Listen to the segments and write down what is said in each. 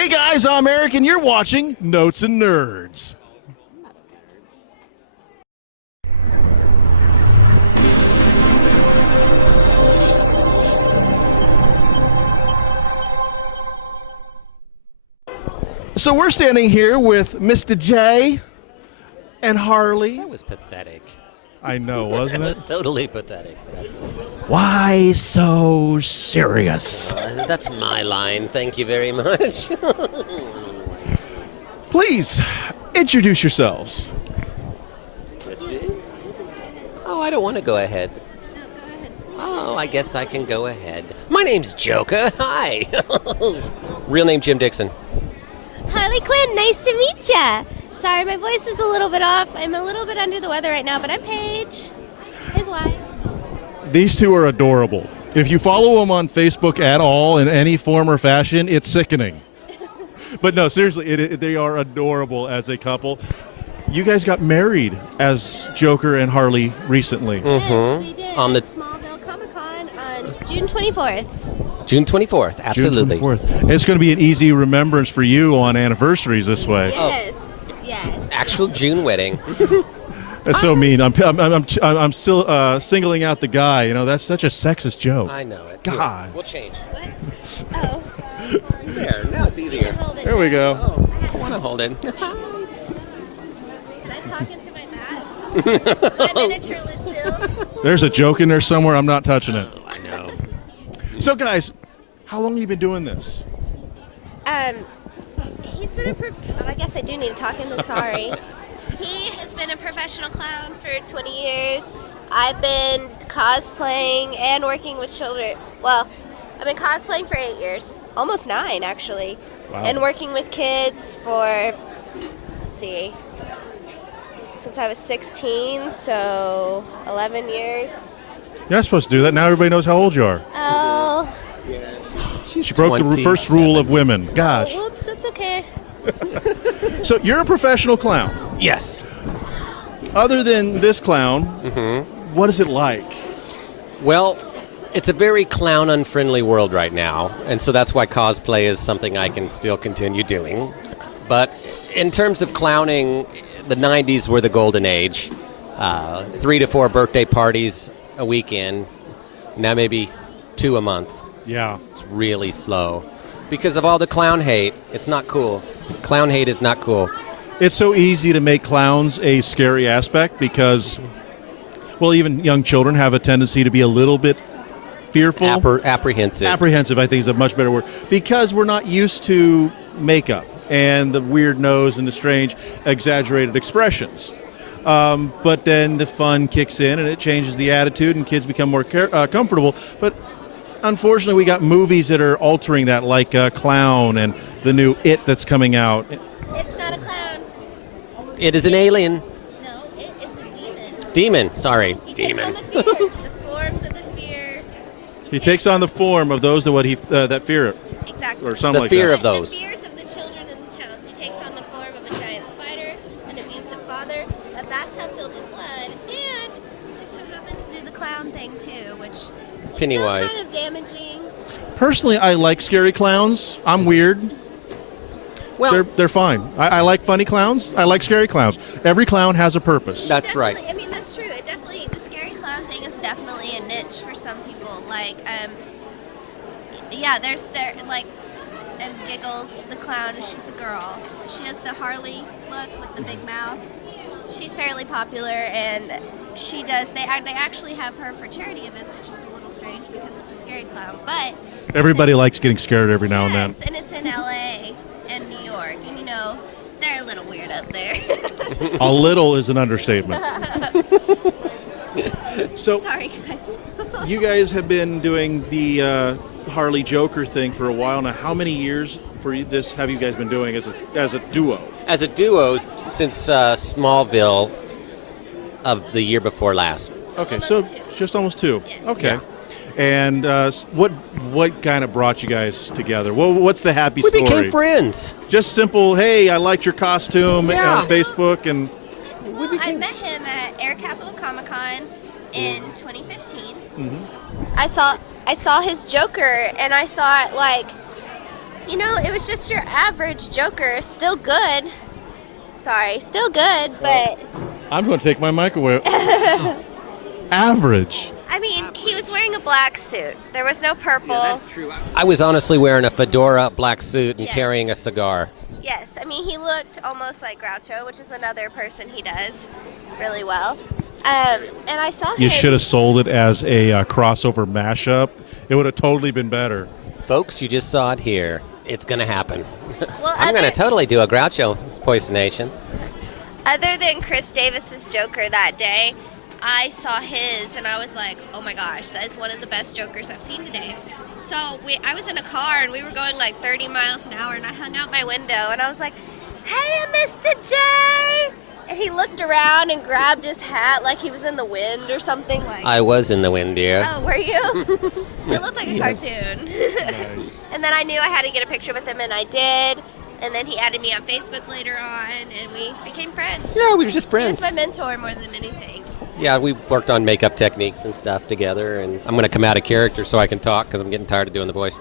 Hey guys, I'm Eric, and you're watching Notes and Nerds. So we're standing here with Mr. J and Harley. That was pathetic. I know, wasn't It it? was totally pathetic. Why so serious? That's my line. Thank you very much. Please, introduce yourselves. This is? Oh, I don't want to go ahead. Oh, I guess I can go ahead. My name's Joker. Hi. Real name Jim Dixon. Harley Quinn, nice to meet ya. Sorry, my voice is a little bit off. I'm a little bit under the weather right now, but I'm Paige, his wife. These two are adorable. If you follow them on Facebook at all in any form or fashion, it's sickening. But no, seriously, they are adorable as a couple. You guys got married as Joker and Harley recently. Yes, we did. On the- At Smallville Comic-Con on June 24th. June 24th. Absolutely. June 24th. It's going to be an easy remembrance for you on anniversaries this way. Yes, yes. Actual June wedding. That's so mean. I'm still singling out the guy. You know, that's such a sexist joke. I know it. God. Here, we'll change. What? Oh. There. Now it's easier. Hold it There we go. Oh, I want to hold it. Can I talk into my mat? My miniature Lucille? There's a joke in there somewhere. I'm not touching it. Oh, I know. So, guys, how long have you been doing this? He's been I guess I do need to talk into. Sorry. He has been a professional clown for 20 years. I've been cosplaying and working with children. Well, I've been cosplaying for 8 years, almost 9 actually, Wow. and working with kids for, since I was 16, so 11 years. You're not supposed to do that. Now everybody knows how old you are. Oh, She broke the first rule of women. Gosh. whoops, that's okay. So you're a professional clown. Yes. Other than this clown, what is it like? Well, it's a very clown-unfriendly world right now, and so that's why cosplay is something I can still continue doing. But in terms of clowning, the 90s were the golden age. 3 to 4 birthday parties a weekend, now maybe 2 a month. Yeah. It's really slow. Because of all the clown hate, it's not cool. Clown hate is not cool. It's so easy to make clowns a scary aspect because, well, even young children have a tendency to be a little bit fearful. Apprehensive. Apprehensive, I think, is a much better word. Because we're not used to makeup and the weird nose and the strange, exaggerated expressions. But then the fun kicks in and it changes the attitude and kids become more comfortable. But unfortunately, we got movies that are altering that, like Clown and the new It that's coming out. It's not a clown. It is an alien. No, it is a demon. Demon, sorry. He Demon. takes on the fear, the forms of the fear. He takes on the form of those that fear it, Exactly. or something The like fear that. of those. The fears of the children in the towns. He takes on the form of a giant spider, an abusive father, a bathtub filled with blood, and just so happens to do the clown thing too, which is Pennywise. still kind of damaging. Personally, I like scary clowns. I'm weird. Well, They're fine. I like funny clowns. I like scary clowns. Every clown has a purpose. that's right. I mean, that's true. It definitely, the scary clown thing is definitely a niche for some people. Like, Giggles, the clown, she's the girl. She has the Harley look with the big mouth. She's fairly popular, and she does. They actually have her for charity events, which is a little strange because it's a scary clown. But Everybody likes getting scared every now and then. yes, and it's in LA and New York, and you know they're a little weird out there. A little is an understatement. So Sorry, guys. you guys have been doing the Harley Joker thing for a while now. How many years for this have you guys been doing as a duo? As a duo since Smallville of the year before last. Okay, Almost so 2. just almost 2. Yes. Okay. Yeah. And what kind of brought you guys together? What's the happy We story? became friends. Just simple, hey, I liked your costume Yeah. on Facebook, and Well, I met him at Air Capital Comic Con in 2015. I saw his Joker, and I thought, like, You know, it was just your average Joker. Still good. Sorry, still good, but... I'm going to take my mic away. Average. I mean, he was wearing a black suit. There was no purple. Yeah, that's true. I was honestly wearing a fedora, black suit, and Yes. carrying a cigar. Yes, I mean, he looked almost like Groucho, which is another person he does really well. And I saw him... You should have sold it as a crossover mashup. It would have totally been better. Folks, you just saw it here. It's going to happen. Well, I'm going to totally do a Groucho poisonation. Other than Chris Davis's Joker that day, I saw his and I was like, oh my gosh, that is one of the best Jokers I've seen today. So I was in a car and we were going like 30 miles an hour and I hung out my window and I was like, hey, Mr. J! And he looked around and grabbed his hat like he was in the wind or something. Like, I was in the wind, dear. oh, were you? It looked like a Yes. cartoon. Nice. And then I knew I had to get a picture with him and I did. And then he added me on Facebook later on and we became friends. Yeah, we were just He friends. was my mentor more than anything. Yeah, we worked on makeup techniques and stuff together, and I'm going to come out of character so I can talk because I'm getting tired of doing the voice.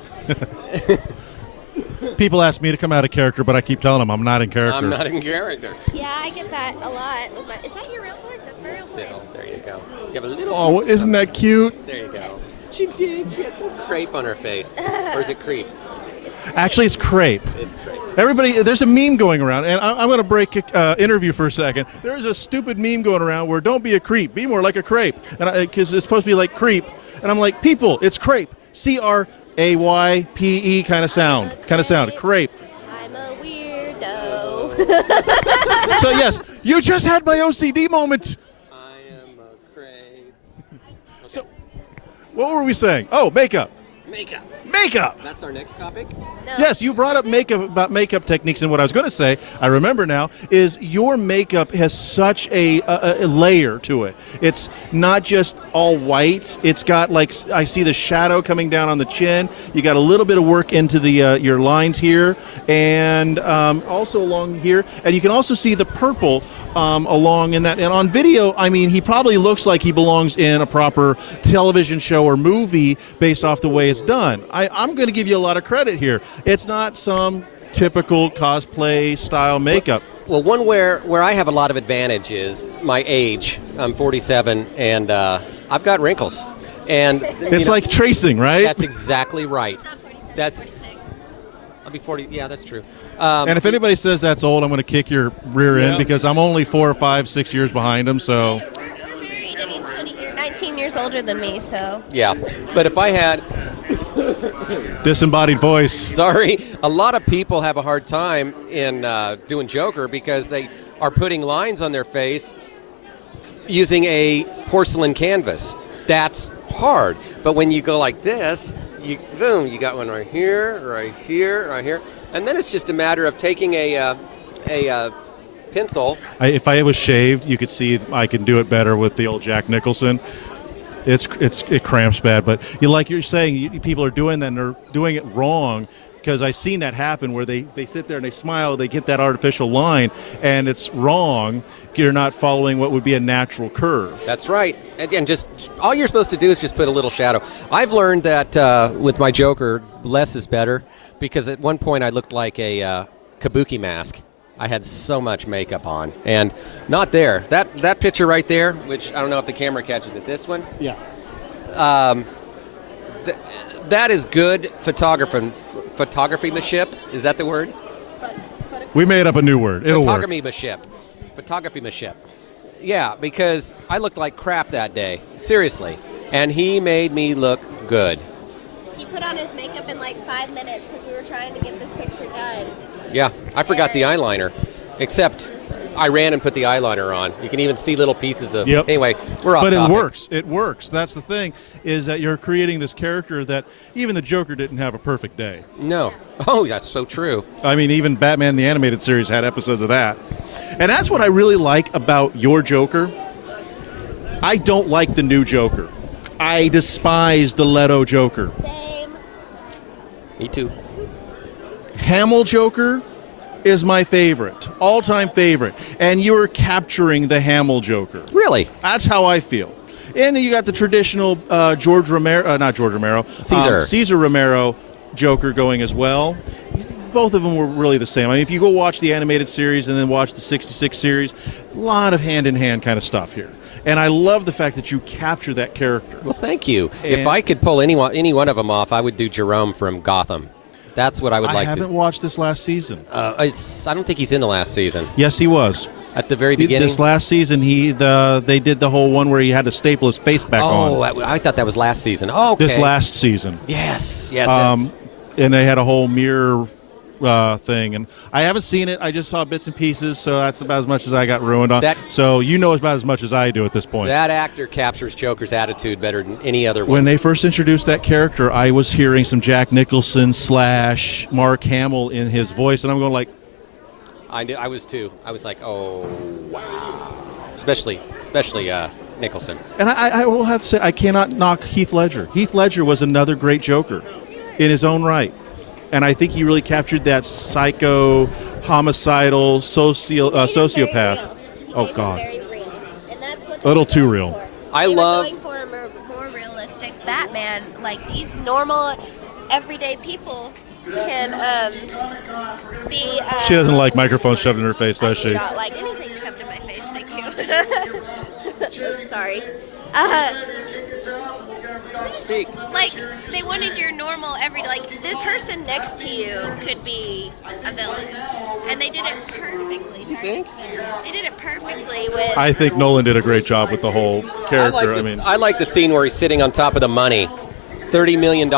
People ask me to come out of character, but I keep telling them I'm not in character. I'm not in character. Yeah, I get that a lot. With my, is that your real voice? That's my real Still, voice. there you go. You have a little. Oh, piece of isn't that cute? something. There you go. She did. She had some crepe on her face. Or is it creep? Actually, it's crepe. It's crepe. Everybody, there's a meme going around, and I'm going to break interview for a second. There's a stupid meme going around where don't be a creep, be more like a crepe, and because it's supposed to be like creep, and I'm like, people, it's crepe, CRAYPE kind of sound, crepe. I'm a weirdo. So yes, you just had my OCD moment. I am a crepe. So, what were we saying? Oh, makeup. Makeup. Makeup. That's our next topic. No. Yes, you brought up makeup about makeup techniques, and what I was going to say, I remember now, is your makeup has such a layer to it. It's not just all white. It's got like I see the shadow coming down on the chin. You got a little bit of work into the your lines here, and also along here, and you can also see the purple along in that. And on video, I mean, he probably looks like he belongs in a proper television show or movie based off the way it's done. I'm going to give you a lot of credit here. It's not some typical cosplay style makeup. Well, one where I have a lot of advantage is my age. I'm 47, and I've got wrinkles. And It's like tracing, right? That's exactly right. It's not 47, That's- 46. I'll be 40. Yeah, that's true. And if anybody says that's old, I'm going to kick your rear end because I'm only 4 or 5, 6 years behind him. So We're married and he's 19 years older than me, so. Yeah, but if I had, disembodied voice. sorry, a lot of people have a hard time in doing Joker because they are putting lines on their face using a porcelain canvas. That's hard. But when you go like this, boom, you got one right here, right here, right here. And then it's just a matter of taking a pencil. If I was shaved, you could see I can do it better with the old Jack Nicholson. It cramps bad, but like you're saying, people are doing that and they're doing it wrong because I've seen that happen where they sit there and they smile, they get that artificial line, and it's wrong. You're not following what would be a natural curve. That's right. And just all you're supposed to do is just put a little shadow. I've learned that with my Joker, less is better because at one point I looked like a kabuki mask. I had so much makeup on, and not there. That picture right there, which I don't know if the camera catches it. This one, Yeah. that is good photography-manship. Is that the word? We made up a new word. It'll work. Photography-manship. Yeah, because I looked like crap that day, seriously, and he made me look good. He put on his makeup in like 5 minutes because we were trying to get this picture done. Yeah, I forgot the eyeliner, except I ran and put the eyeliner on. You can even see little pieces of. Yep. Anyway, we're off But topic. it works. It works. That's the thing, is that you're creating this character that even the Joker didn't have a perfect day. No. Oh, that's so true. I mean, even Batman the Animated Series had episodes of that. And that's what I really like about your Joker. I don't like the new Joker. I despise the Leto Joker. Same. Me too. Hamill Joker is my favorite, all-time favorite. And you're capturing the Hamill Joker. Really? That's how I feel. And then you got the traditional Caesar Romero Joker going as well. both of them were really the same. I mean, if you go watch the animated series and then watch the 66 series, a lot of hand-in-hand kind of stuff here. And I love the fact that you capture that character. Well, thank you. And if I could pull any one of them off, I would do Jerome from Gotham. That's what I would like to. I haven't watched this last season. I don't think he's in the last season. Yes, he was. At the very beginning? This last season, they did the whole one where he had to staple his face back on. Oh, I thought that was last season. Oh, okay. This last season. Yes. And they had a whole mirror thing. And I haven't seen it. I just saw bits and pieces, so that's about as much as I got ruined on. So you know about as much as I do at this point. That actor captures Joker's attitude better than any other one. When they first introduced that character, I was hearing some Jack Nicholson / Mark Hamill in his voice, and I'm going like, I was too. I was like, oh, wow. Especially Nicholson. And I will have to say, I cannot knock Heath Ledger. Heath Ledger was another great Joker in his own right. And I think he really captured that psycho, homicidal, sociopath. Oh, God. A little too real. I love... Going for a more realistic Batman, like these normal, everyday people can be... she doesn't like microphones shoved in her face, does she? I do not like anything shoved in my face, thank you. Oops, sorry. Like, they wanted your normal everyday, like, the person next to you could be a villain. And they did it perfectly. Sorry to spin. They did it perfectly with... I think Nolan did a great job with the whole character. I like the scene where he's sitting on top of the money, $30 million,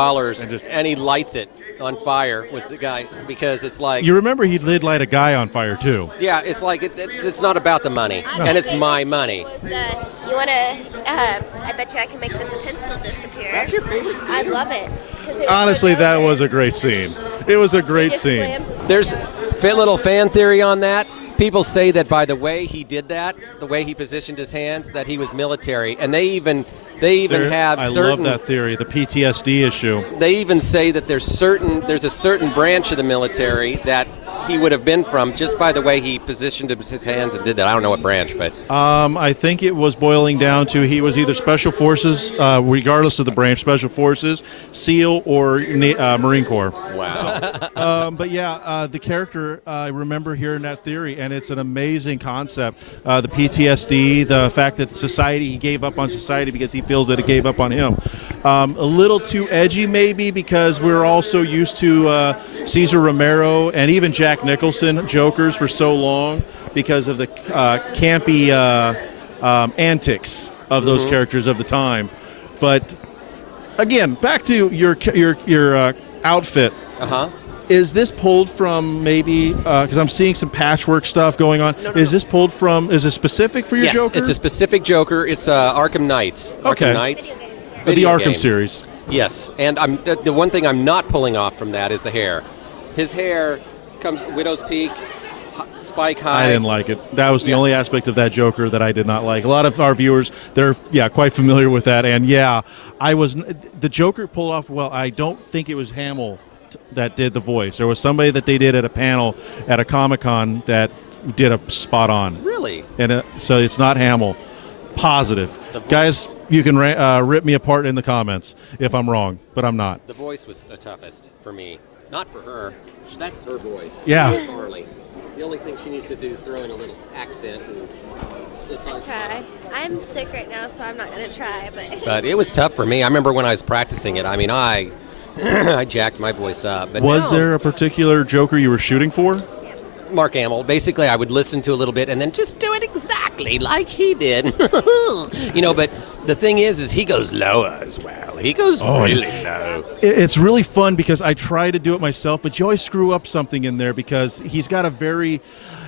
and he lights it on fire with the guy, because it's like... You remember he did light a guy on fire, too. Yeah, it's like, it's not about the money, and it's my money. You want to... I bet you I can make this pencil disappear. That's your favorite scene? I love it. Honestly, that was a great scene. It was a great scene. There's a little fan theory on that. People say that by the way he did that, the way he positioned his hands, that he was military, and they even have I certain... love that theory, the PTSD issue. They even say that there's a certain branch of the military that he would have been from just by the way he positioned his hands and did that. I don't know what branch, but... I think it was boiling down to he was either Special Forces, regardless of the branch, Special Forces, SEAL, or Marine Corps. Wow. But yeah, the character, I remember hearing that theory, and it's an amazing concept. The PTSD, the fact that he gave up on society because he feels that it gave up on him. A little too edgy, maybe, because we're all so used to Cesar Romero and even Jack Nicholson Jokers for so long because of the campy antics of those characters of the time. But again, back to your outfit. Is this pulled from maybe, because I'm seeing some patchwork stuff going on, is this pulled from, is it specific for your Joker? Yes, it's a specific Joker. It's Arkham Knights. Okay. Arkham Knights. The Arkham series. Yes, and the one thing I'm not pulling off from that is the hair. His hair comes Widow's Peak, spike high. I didn't like it. That was the only aspect of that Joker that I did not like. A lot of our viewers, they're quite familiar with that. And the Joker pulled off well. I don't think it was Hamill that did the voice. There was somebody that they did at a panel at a Comic-Con that did a spot on. Really? And so it's not Hamill. Positive. Guys, you can rip me apart in the comments if I'm wrong, but I'm not. The voice was the toughest for me. Not for her. That's her voice. Yeah. That's Harley. The only thing she needs to do is throw in a little accent. And it's on try. I'm sick right now, so I'm not going to try. But it was tough for me. I remember when I was practicing it. I mean, I jacked my voice up. But was there a particular Joker you were shooting for? Mark Hamill. Basically, I would listen to a little bit and then just do it exactly like he did. But the thing is he goes lower as well. He goes really low. It's really fun because I try to do it myself, but you always screw up something in there because he's got a very...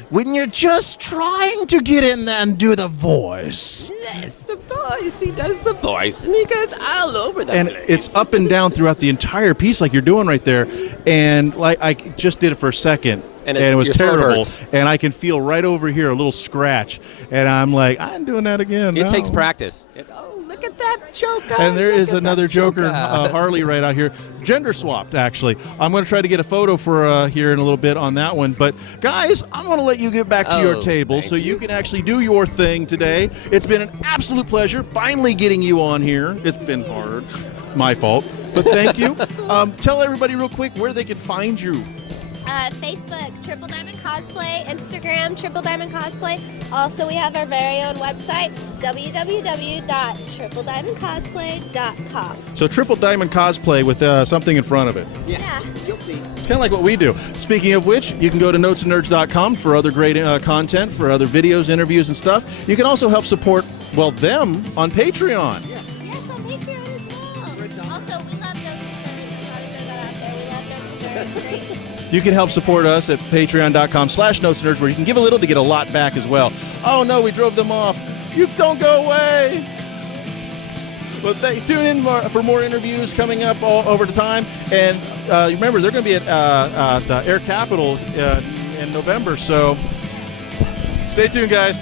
When you're just trying to get in there and do the voice. Yes, the voice. He does the voice, and he goes all over the place. And it's up and down throughout the entire piece like you're doing right there. And like I just did it for a second. And it was terrible, and I can feel right over here a little scratch, and I'm like, I'm doing that again. It takes practice. Look at that Joker. And there is another Joker, Harley, right out here, gender swapped, actually. I'm going to try to get a photo for here in a little bit on that one, but guys, I'm going to let you get back to your table so you can actually do your thing today. It's been an absolute pleasure finally getting you on here. It's been hard. My fault, but thank you. Tell everybody real quick where they can find you. Facebook, Triple Diamond Cosplay. Instagram, Triple Diamond Cosplay. Also, we have our very own website, www.triplediamondcosplay.com. So Triple Diamond Cosplay with something in front of it. Yeah. You'll see. It's kind of like what we do. Speaking of which, you can go to notesandnerds.com for other great content, for other videos, interviews, and stuff. You can also help support, well, them on Patreon. Yes, on Patreon as well. Also, we love Notes and Nerds. I want to throw that out there. We love Notes and Nerds. Great. You can help support us at patreon.com/notesandnerds, where you can give a little to get a lot back as well. Oh no, we drove them off. You don't go away. But tune in for more interviews coming up all over the time. And remember, they're going to be at Air Capital in November. So stay tuned, guys.